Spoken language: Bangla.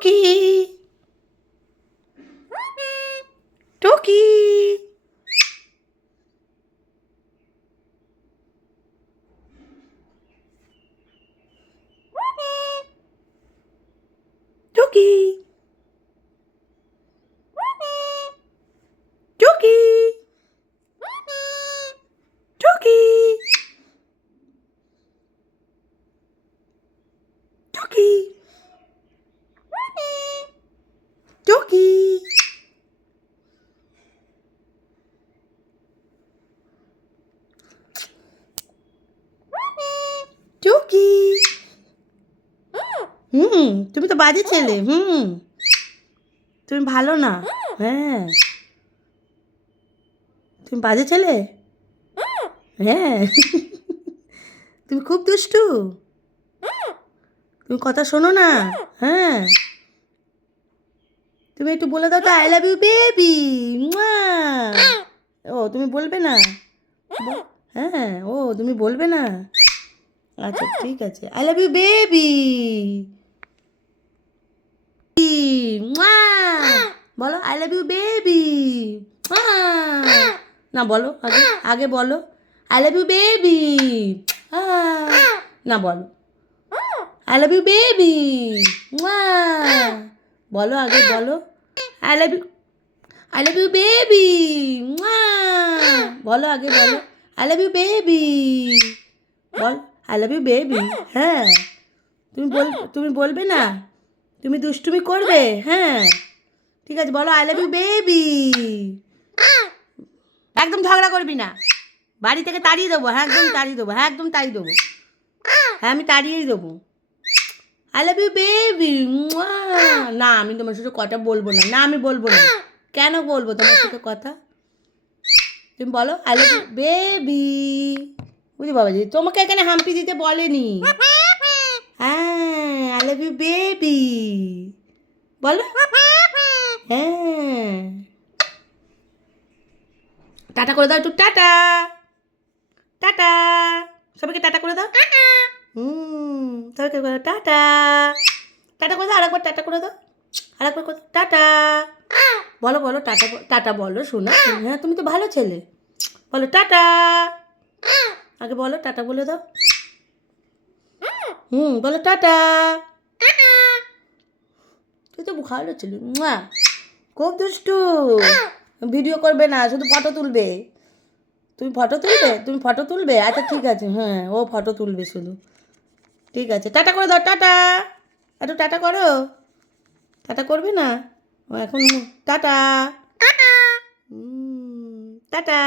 টুকি টুকি টুকি টুকি টুকি টুকি টুকি টুকি তুমি তো বাজে ছেলে তুমি ভালো না। হ্যাঁ, তুমি বাজে ছেলে। হ্যাঁ, তুমি খুব দুষ্টু। তুমি কথা শোনো না। হ্যাঁ, তুমি একটু বলে দাও তো আই লাভ ইউ বেবি। ও তুমি বলবে না? হ্যাঁ, ও তুমি বলবে না? আচ্ছা ঠিক আছে, আই লাভ ইউ বেবি। বলো আই লাভ ইউ বেবি। না বলো, আগে আগে বলো আই লাভ ইউ বেবি। না বলো আই লাভ ইউ বেবি। বলো আগে বলো I love you, I love you baby. বলো আগে বলো আই লাভ ইউ বেবি। বল আই লাভ ইউ বেবি। হ্যাঁ, তুমি বলবে না? তুমি দুষ্টুমি করবে? হ্যাঁ ঠিক আছে, বলো আই লাভ ইউ বেবি। একদম ঝগড়া করবি না, বাড়ি থেকে তাড়িয়ে দেবো। হ্যাঁ একদম তাড়িয়ে দেবো, হ্যাঁ একদম তাড়িয়ে দেবো। হ্যাঁ আমি তাড়িয়েই দেবো। I love you baby. না আমি তোমার সাথে কথা বলবো না। না আমি বলবো না। কেন বলবো তোমার সাথে কথা? তুমি বলো আই লাভ ইউ বেবি। বুঝলি বাবাজি, তোমাকে এখানে হাম্পি দিতে বলেনি। হ্যাঁ আই লাভ ইউ বেবি বলো। হ্যাঁ, টাটা করে দাও একটু, টাটা টাটা, সবাইকে টাটা করে দাও। সবাইকে করে দাও টাটা। টাটা করে দাও, আরেকবার টাটা করে দাও, আরেকবার করে দাও টাটা। বলো বলো টাটা, টাটা বলো শোনা। হ্যাঁ তুমি তো ভালো ছেলে, বলো টাটা। আগে বলো টাটা বলে দাও। বলো টাটা। তুই তো ভালো ছেলে, খুব দুষ্টু। ভিডিও করবে না, শুধু ফটো তুলবে। তুমি ফটো তুলবে? তুমি ফটো তুলবে? আচ্ছা ঠিক আছে, হ্যাঁ ও ফটো তুলবে শুধু। ঠিক আছে, টাটা করে দাও, টাটা। একটু টাটা করো। টাটা করবে না? ও এখন টাটা। টাটা।